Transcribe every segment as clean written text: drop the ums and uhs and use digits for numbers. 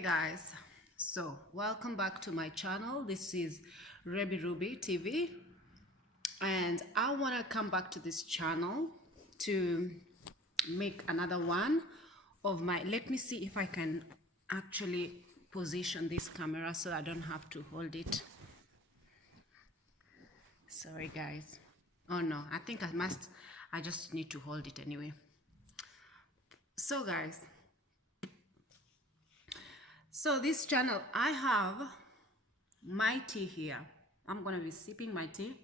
Hey guys, so welcome back to my channel. This is Ruby TV, and I want to come back to this channel to make another one of my, let me see if I can actually position this camera so I don't have to hold it. Sorry guys. Oh no, I think I just need to hold it anyway. So guys, so this channel, I have my tea here. I'm gonna be sipping my tea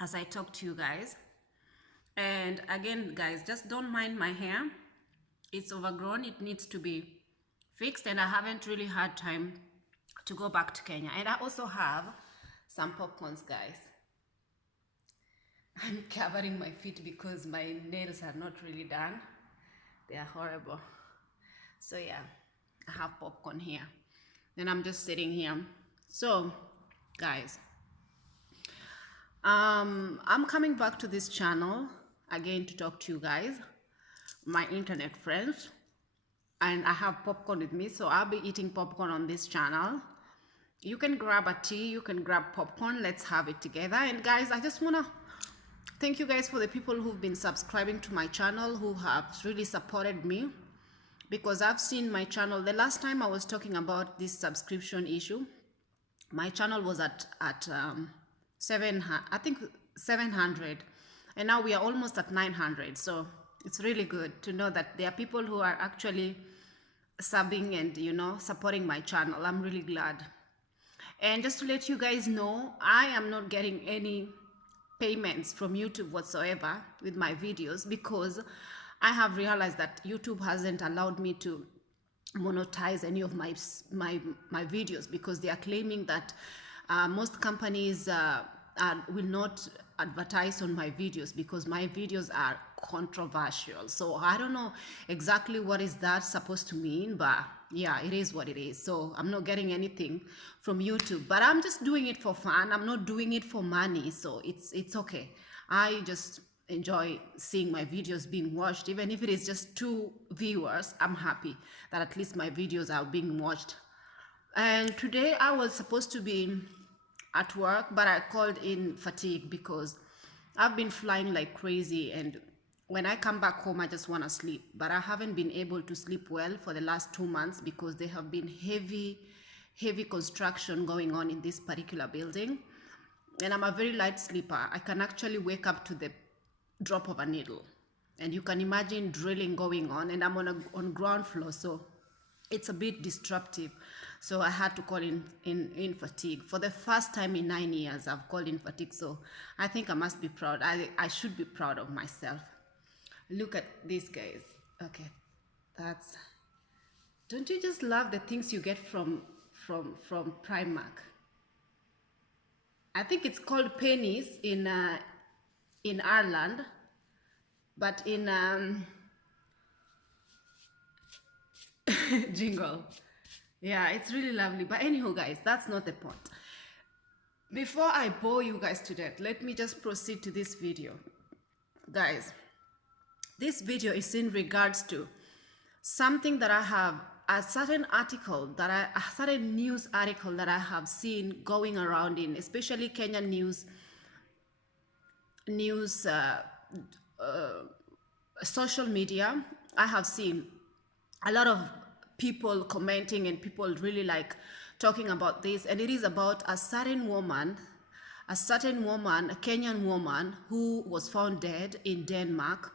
as I talk to you guys. And again guys, just don't mind my hair. It's overgrown, it needs to be fixed, and I haven't really had time to go back to Kenya. And I also have some popcorns, guys. I'm covering my feet because my nails are not really done. They are horrible. So yeah, I have popcorn here. Then I'm just sitting here. So guys, I'm coming back to this channel again to talk to you guys, my internet friends, and I have popcorn with me, so I'll be eating popcorn on this channel. You can grab a tea, you can grab popcorn, let's have it together. And guys, I just want to thank you guys for the people who've been subscribing to my channel, who have really supported me, because I've seen my channel, the last time I was talking about this subscription issue, my channel was at 700, and now we are almost at 900. So it's really good to know that there are people who are actually subbing and, you know, supporting my channel. I'm really glad. And just to let you guys know, I am not getting any payments from YouTube whatsoever with my videos, because I have realized that YouTube hasn't allowed me to monetize any of my videos, because they are claiming that most companies will not advertise on my videos because my videos are controversial. So I don't know exactly what is that supposed to mean, but yeah, it is what it is. So I'm not getting anything from YouTube, but I'm just doing it for fun. I'm not doing it for money, so it's okay. I just enjoy seeing my videos being watched. Even if it is just 2 viewers, I'm happy that at least my videos are being watched. And today I was supposed to be at work, but I called in fatigue because I've been flying like crazy, and when I come back home I just want to sleep. But I haven't been able to sleep well for the last 2 months because there have been heavy construction going on in this particular building, and I'm a very light sleeper. I can actually wake up to the drop of a needle, and you can imagine drilling going on, and I'm on ground floor, so it's a bit disruptive. So I had to call in fatigue. For the first time in 9 years, I've called in fatigue. So I think I must be proud. I should be proud of myself. Look at these guys. Okay, don't you just love the things you get from Primark? I think it's called pennies in Ireland, but in jingle. Yeah, it's really lovely. But anyhow guys, that's not the point. Before I bore you guys to death, let me just proceed to this video. Guys, this video is in regards to something that I have, a certain news article that I have seen going around in, especially Kenyan news social media. I have seen a lot of people commenting and people really like talking about this, and it is about a certain woman, a Kenyan woman, who was found dead in Denmark.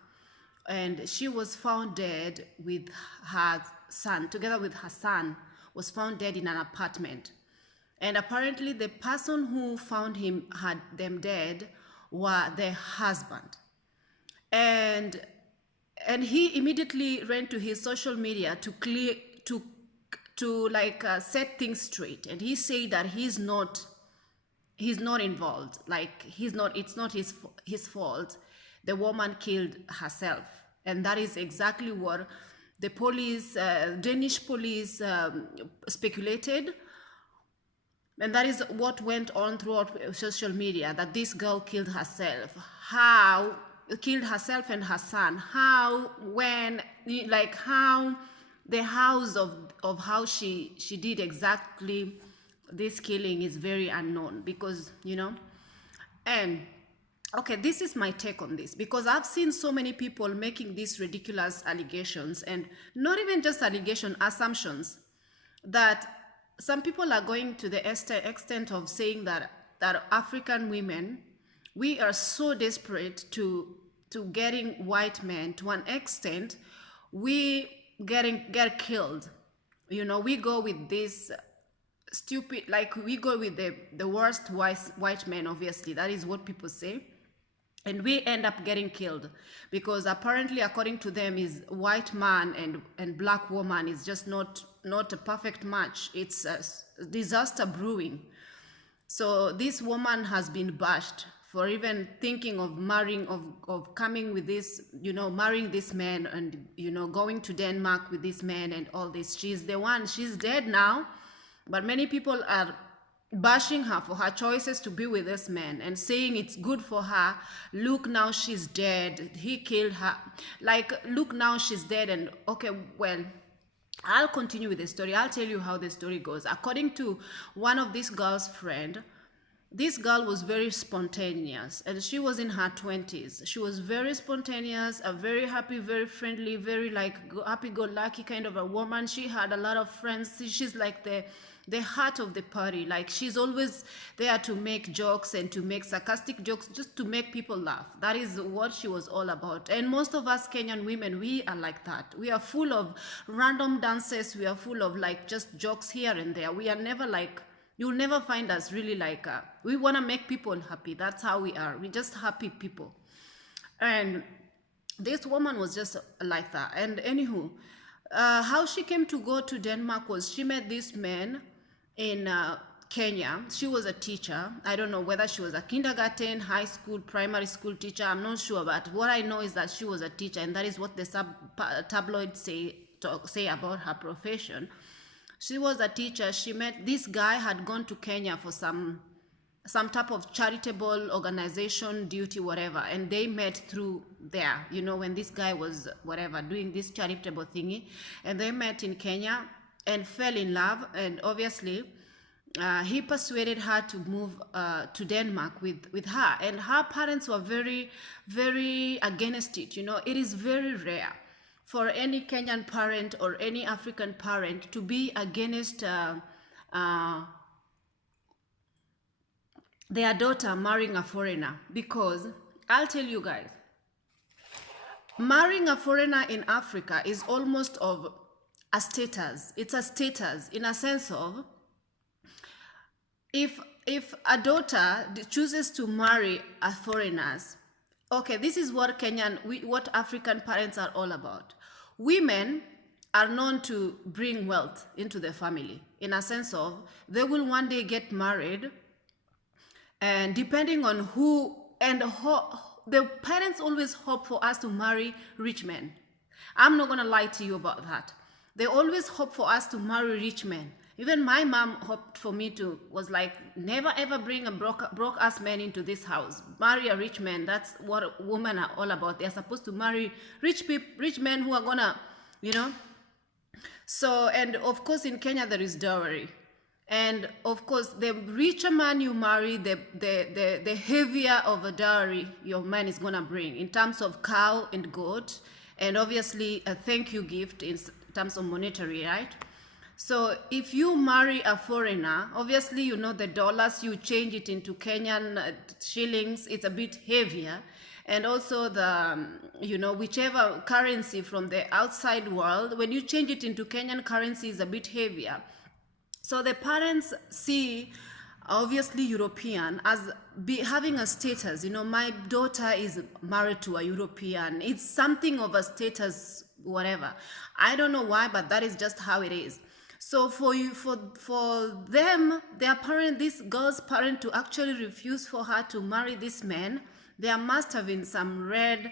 And she was found dead with her son, together with her son, was found dead in an apartment. And apparently the person who found them dead were their husband. And he immediately ran to his social media to set things straight. And he said that he's not involved. Like it's not his fault. The woman killed herself, and that is exactly what the police, Danish police, speculated, and that is what went on throughout social media, that this girl killed herself. How killed herself and her son. How, when, like how the house of how she did exactly this killing is very unknown, because and okay, this is my take on this, because I've seen so many people making these ridiculous allegations, and not even just allegation, assumptions, that some people are going to the extent of saying that African women, we are so desperate to getting white men to an extent, we get killed. We go with this stupid, like we go with the worst white men, obviously that is what people say, and we end up getting killed because apparently, according to them, is white man and black woman is just not a perfect match. It's a disaster brewing. So this woman has been bashed for even thinking of marrying, of coming with this, marrying this man, and going to Denmark with this man and all this. She's the one, she's dead now, but many people are bashing her for her choices to be with this man and saying it's good for her. Look, now she's dead, he killed her. Like, look, now she's dead. And okay, well, I'll continue with the story. I'll tell you how the story goes. According to one of this girl's friend, this girl was very spontaneous, and she was in her 20s. She was very spontaneous, a very happy, very friendly, very like happy-go-lucky kind of a woman. She had a lot of friends. She's like the heart of the party. Like, she's always there to make jokes and to make sarcastic jokes, just to make people laugh. That is what she was all about. And most of us Kenyan women, we are like that. We are full of random dances. We are full of like just jokes here and there. We are never like, you'll never find us really like, we want to make people happy. That's how we are. We're just happy people. And this woman was just like that. And anywho, how she came to go to Denmark was she met this man in Kenya. She was a teacher. I don't know whether she was a kindergarten, high school, primary school teacher. I'm not sure, but what I know is that she was a teacher, and that is what the tabloids say about her profession. She was a teacher. She met this guy, had gone to Kenya for some type of charitable organization duty, whatever, and they met through there, when this guy was whatever doing this charitable thingy, and they met in Kenya and fell in love. And obviously he persuaded her to move to Denmark with her, and her parents were very, very against it. It is very rare for any Kenyan parent or any African parent to be against their daughter marrying a foreigner, because I'll tell you guys, marrying a foreigner in Africa is almost of a status. It's a status in a sense of, if a daughter chooses to marry a foreigners, okay, this is what what African parents are all about. Women are known to bring wealth into the family, in a sense of, they will one day get married, and depending on who, and the parents always hope for us to marry rich men. I'm not gonna lie to you about that. They always hope for us to marry rich men. Even my mom hoped for me to, was like, never ever bring a broke ass man into this house. Marry a rich man. That's what women are all about. They're supposed to marry rich men who are gonna, So, and of course in Kenya there is dowry. And of course, the richer man you marry, the heavier of a dowry your man is gonna bring, in terms of cow and goat, and obviously a thank you gift in terms of monetary, right? So if you marry a foreigner, obviously the dollars, you change it into Kenyan shillings, it's a bit heavier. And also the, whichever currency from the outside world, when you change it into Kenyan currency, is a bit heavier. So the parents see, obviously, European as having a status. My daughter is married to a European. It's something of a status, whatever. I don't know why, but that is just how it is. So for them, their parent, this girl's parent, to actually refuse for her to marry this man, there must have been some red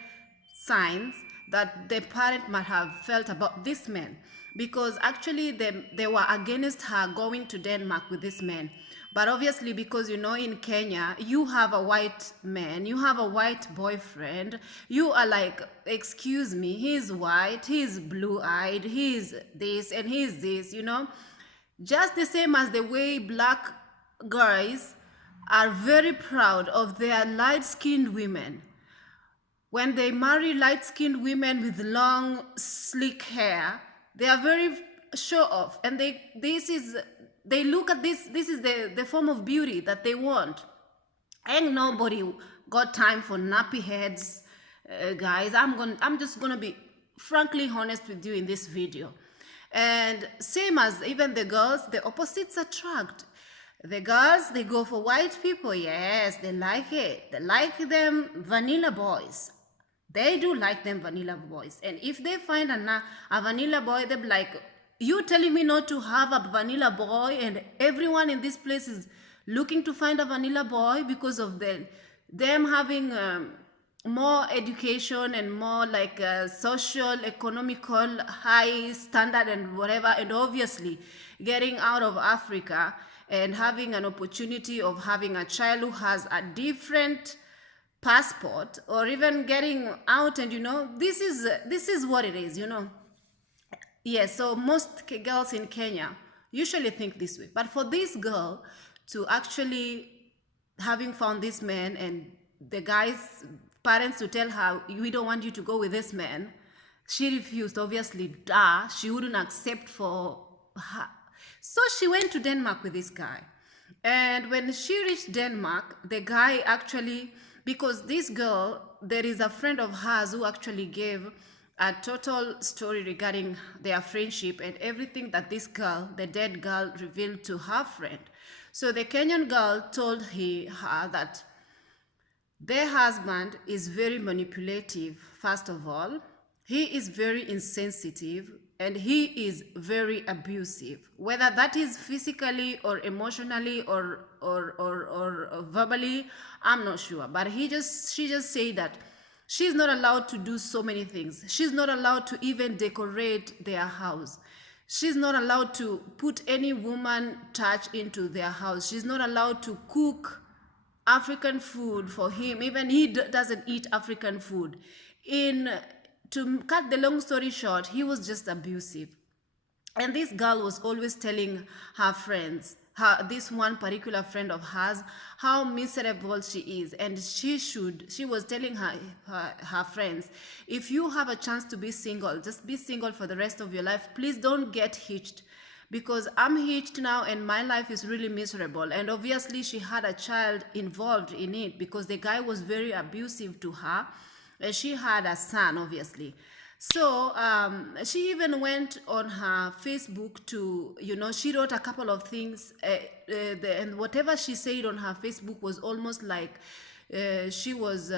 signs that the parent might have felt about this man, because actually they were against her going to Denmark with this man. But obviously, because in Kenya, you have a white man, you have a white boyfriend, you are like, excuse me, he's white, he's blue-eyed, he's this and he's this. Just the same as the way black guys are very proud of their light-skinned women. When they marry light-skinned women with long, sleek hair, they are very show off, and they look at this. This is the form of beauty that they want. Ain't nobody got time for nappy heads, guys. I'm just gonna be frankly honest with you in this video. And same as even the girls, the opposites attract. The girls, they go for white people. Yes, they like it. They like them vanilla boys. They do like them vanilla boys. And if they find a vanilla boy, they'll be like, you telling me not to have a vanilla boy, and everyone in this place is looking to find a vanilla boy because of them having more education and more like social, economical, high standard and whatever, and obviously getting out of Africa and having an opportunity of having a child who has a different passport, or even getting out, and this is what it is. Yes, so most girls in Kenya usually think this way, but for this girl to actually having found this man, and the guy's parents to tell her, we don't want you to go with this man, she refused. Obviously, she wouldn't accept for her. So she went to Denmark with this guy, and when she reached Denmark, the guy actually, because this girl, there is a friend of hers who actually gave a total story regarding their friendship and everything that this girl, the dead girl, revealed to her friend. So the Kenyan girl told her that their husband is very manipulative, first of all. He is very insensitive, and he is very abusive, whether that is physically or emotionally or verbally, I'm not sure. But she just said that she's not allowed to do so many things. She's not allowed to even decorate their house. She's not allowed to put any woman touch into their house. She's not allowed to cook African food for him. Even he doesn't eat African food. To cut the long story short, he was just abusive. And this girl was always telling her friends, this one particular friend of hers, how miserable she is. And she was telling her friends, if you have a chance to be single, just be single for the rest of your life. Please don't get hitched, because I'm hitched now and my life is really miserable. And obviously she had a child involved in it, because the guy was very abusive to her. And she had a son, obviously. So she even went on her Facebook to, she wrote a couple of things, and whatever she said on her Facebook was almost like she was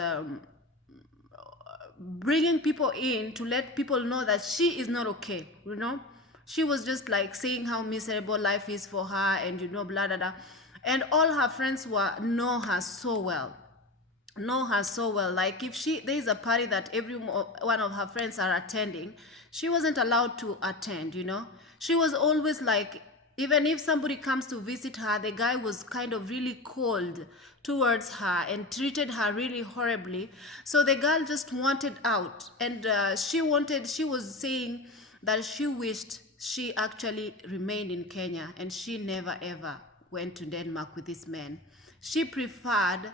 bringing people in to let people know that she is not okay. She was just like saying how miserable life is for her, and blah blah blah. And all her friends know her so well. Like if there is a party that every one of her friends are attending, she wasn't allowed to attend. She was always like, even if somebody comes to visit her, the guy was kind of really cold towards her and treated her really horribly. So the girl just wanted out, and she was saying that she wished she actually remained in Kenya, and she never ever went to Denmark with this man. She preferred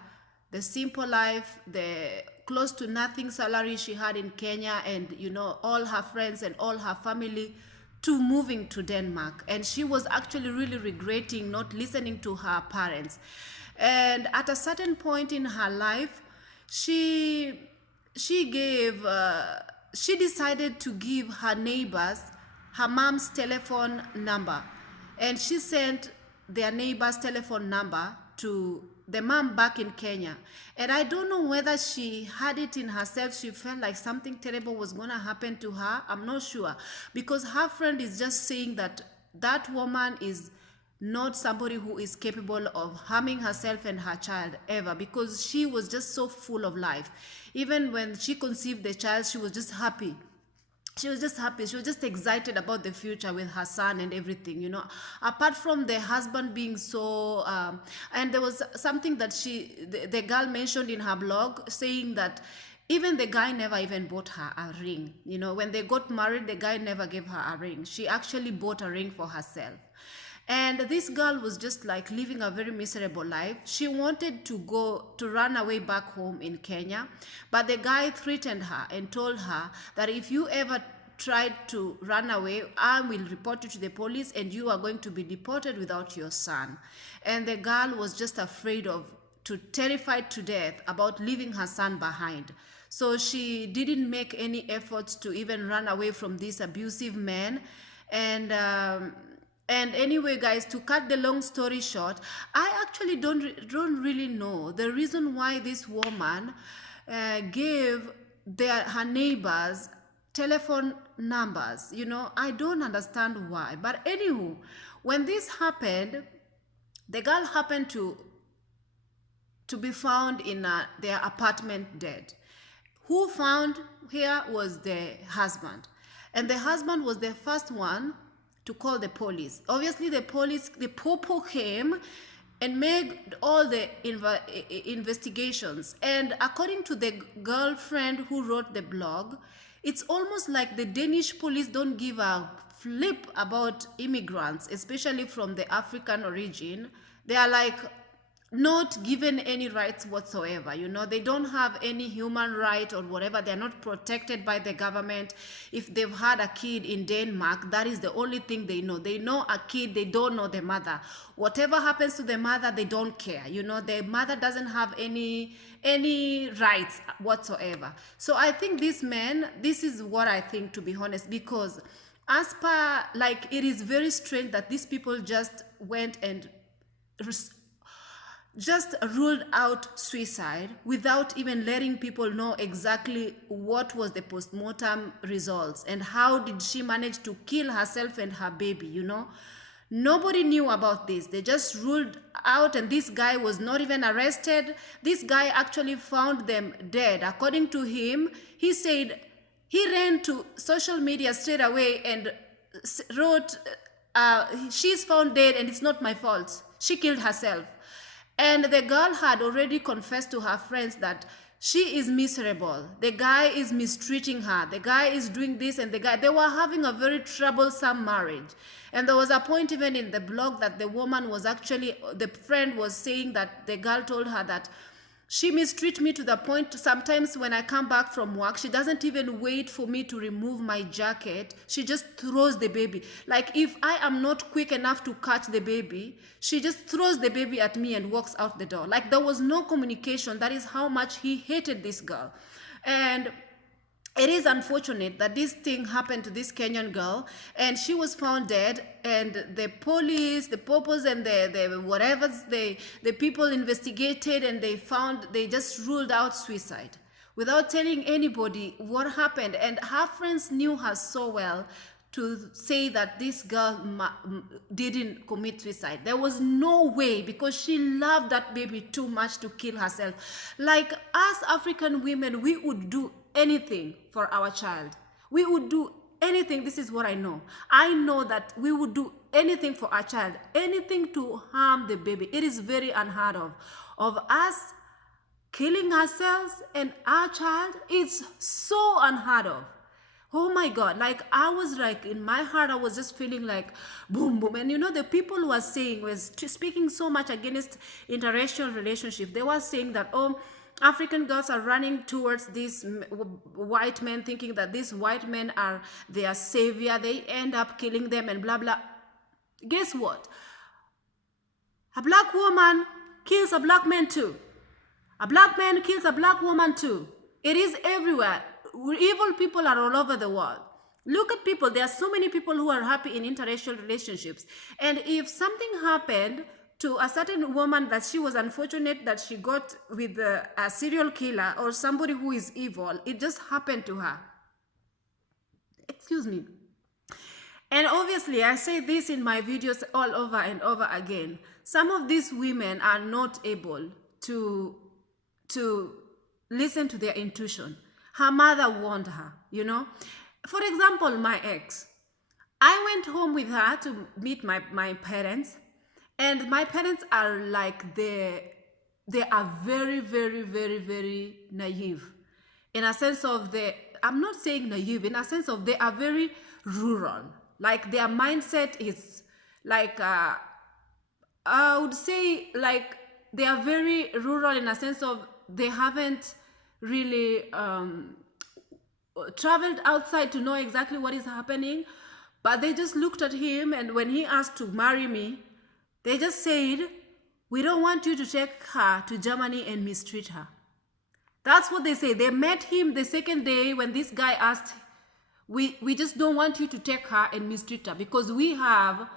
the simple life, the close to nothing salary she had in Kenya, and all her friends and all her family, to moving to Denmark. And she was actually really regretting not listening to her parents. And at a certain point in her life, she decided to give her neighbors her mom's telephone number, and she sent their neighbor's telephone number to the mom back in Kenya. And I don't know whether she had it in herself. She felt like something terrible was going to happen to her. I'm not sure, because her friend is just saying that that woman is not somebody who is capable of harming herself and her child ever, because she was just so full of life. Even when she conceived the child, she was just happy. She was just happy. She was just excited about the future with her son and everything, apart from the husband being so and there was something that the girl mentioned in her blog, saying that even the guy never even bought her a ring. When they got married, the guy never gave her a ring. She actually bought a ring for herself. And this girl was just like living a very miserable life. She wanted to run away back home in Kenya, but the guy threatened her and told her that if you ever tried to run away, I will report you to the police and you are going to be deported without your son. And the girl was just terrified to death about leaving her son behind. So she didn't make any efforts to even run away from this abusive man. And anyway, guys, to cut the long story short, I actually don't really know the reason why this woman gave her neighbors telephone numbers. I don't understand why. But anywho, when this happened, the girl happened to be found in their apartment dead. Who found her was the husband. And the husband was the first one to call the police. Obviously, the popo came and made all the investigations. And according to the girlfriend who wrote the blog, it's almost like the Danish police don't give a flip about immigrants, especially from the African origin. They are like not given any rights whatsoever. They don't have any human right or whatever. They're not protected by the government. If they've had a kid in Denmark, that is the only thing they know. They know a kid, they don't know the mother. Whatever happens to the mother, they don't care. The mother doesn't have any rights whatsoever. So I think this is what I think, to be honest, because as per, like, it is very strange that these people just went and just ruled out suicide without even letting people know exactly what was the post-mortem results and how did she manage to kill herself and her baby. Nobody knew about this. They just ruled out, and this guy was not even arrested. This guy actually found them dead. According to him, he said he ran to social media straight away and wrote, she's found dead and it's not my fault. She killed herself. And the girl had already confessed to her friends that she is miserable. The guy is mistreating her. The guy is doing this, and they were having a very troublesome marriage. And there was a point even in the blog that the friend was saying that the girl told her that she mistreats me to the point sometimes when I come back from work, she doesn't even wait for me to remove my jacket. She just throws the baby. Like, if I am not quick enough to catch the baby, she just throws the baby at me and walks out the door. Like, there was no communication. That is how much he hated this girl. And it is unfortunate that this thing happened to this Kenyan girl, and she was found dead, and the police, the popos, and the people investigated, and they just ruled out suicide without telling anybody what happened. And her friends knew her so well to say that this girl didn't commit suicide. There was no way, because she loved that baby too much to kill herself. Like, us African women, we would do anything for our child. We would do anything. This is what I know. I know that we would do anything for our child, anything to harm the baby. It is very unheard of us killing ourselves and our child. It's so unheard of. Oh my God, like, I was like, in my heart, I was just feeling like boom, boom. And the people who were saying, was speaking so much against interracial relationship. They were saying that, oh, African girls are running towards these white men, thinking that these white men are their savior. They end up killing them and blah, blah. Guess what? A black woman kills a black man too. A black man kills a black woman too. It is everywhere. Evil people are all over the world. Look at people. There are so many people who are happy in interracial relationships. And if something happened to a certain woman that she was unfortunate that she got with a serial killer or somebody who is evil, it just happened to her. Excuse me. And obviously, I say this in my videos all over and over again. Some of these women are not able to listen to their intuition. Her mother warned her, you know. For example, my ex. I went home with her to meet my parents, and my parents are like they are very, very, very, very naive. In a sense of I'm not saying naive, in a sense of they are very rural. Like their mindset is like I would say like they are very rural in a sense of they haven't really traveled outside to know exactly what is happening, but they just looked at him, and when he asked to marry me, they just said, "We don't want you to take her to Germany and mistreat her." That's what they say. They met him the second day when this guy asked, we just don't want you to take her and mistreat her, because we have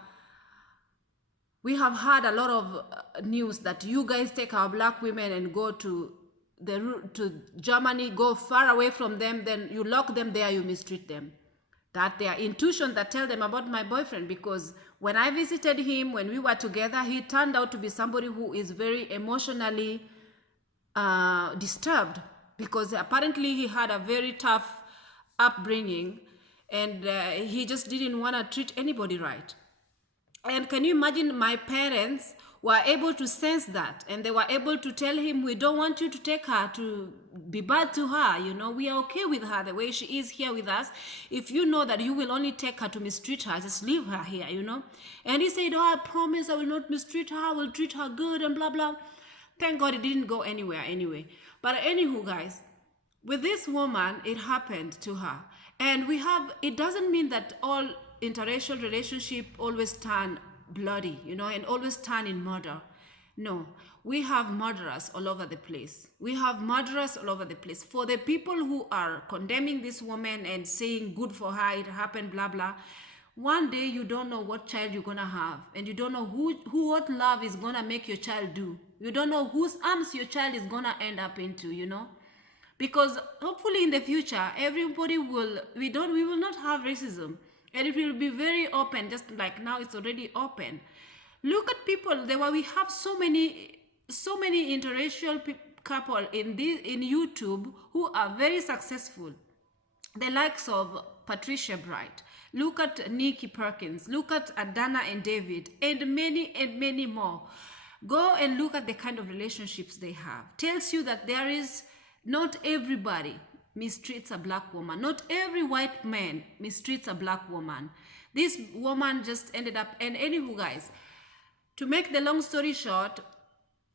had a lot of news that you guys take our black women and go to Germany, go far away from them, then you lock them there, you mistreat them. That their intuition that tell them about my boyfriend, because when I visited him, when we were together, he turned out to be somebody who is very emotionally disturbed, because apparently he had a very tough upbringing, and he just didn't want to treat anybody right. And can you imagine, my parents were able to sense that, and they were able to tell him, "We don't want you to take her to be bad to her, you know, we are okay with her the way she is here with us. If you know that you will only take her to mistreat her, just leave her here, you know." And he said, "Oh, I promise I will not mistreat her, I will treat her good," and blah blah. Thank God it didn't go anywhere anyway. But anywho, guys, with this woman, it happened to her. And it doesn't mean that all interracial relationship always turn bloody, you know, and always turn in murder. No, we have murderers all over the place. We have murderers all over the place. For the people who are condemning this woman and saying good for her, it happened, blah, blah, one day you don't know what child you're gonna have, and you don't know what love is gonna make your child do. You don't know whose arms your child is gonna end up into, you know. Because hopefully in the future, everybody we will not have racism, and it will be very open, just like now it's already open. Look at people. We have so many interracial couple in YouTube who are very successful. The likes of Patricia Bright. Look at Nikki Perkins. Look at Adana and David, and many more. Go and look at the kind of relationships they have. Tells you that there is not everybody mistreats a black woman. Not every white man mistreats a black woman. This woman just ended up, and anywho, guys, to make the long story short,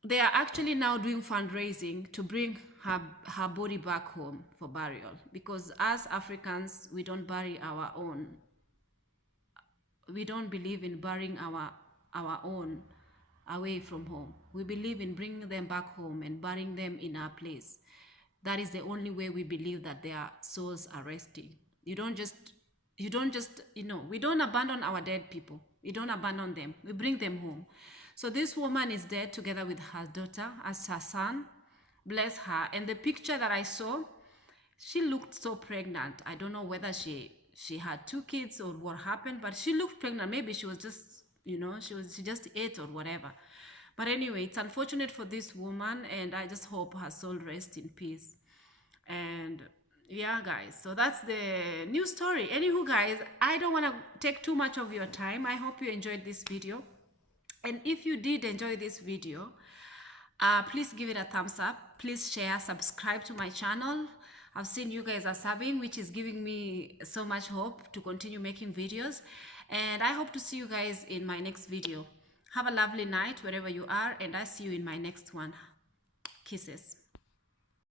they are actually now doing fundraising to bring her body back home for burial, because as Africans, we don't bury our own. We don't believe in burying our own away from home. We believe in bringing them back home and burying them in our place. That is the only way we believe that their souls are resting. You don't just, you know, we don't abandon our dead people. We don't abandon them. We bring them home. So this woman is dead together with her daughter as her son. Bless her. And the picture that I saw, she looked so pregnant. I don't know whether she had 2 kids or what happened, but she looked pregnant. Maybe she was just, you know, she just ate or whatever. But anyway, it's unfortunate for this woman, and I just hope her soul rests in peace. And yeah, guys, so that's the new story. Anywho, guys, I don't want to take too much of your time. I hope you enjoyed this video. And if you did enjoy this video, please give it a thumbs up. Please share, subscribe to my channel. I've seen you guys are subbing, which is giving me so much hope to continue making videos. And I hope to see you guys in my next video. Have a lovely night wherever you are, and I see you in my next one. Kisses.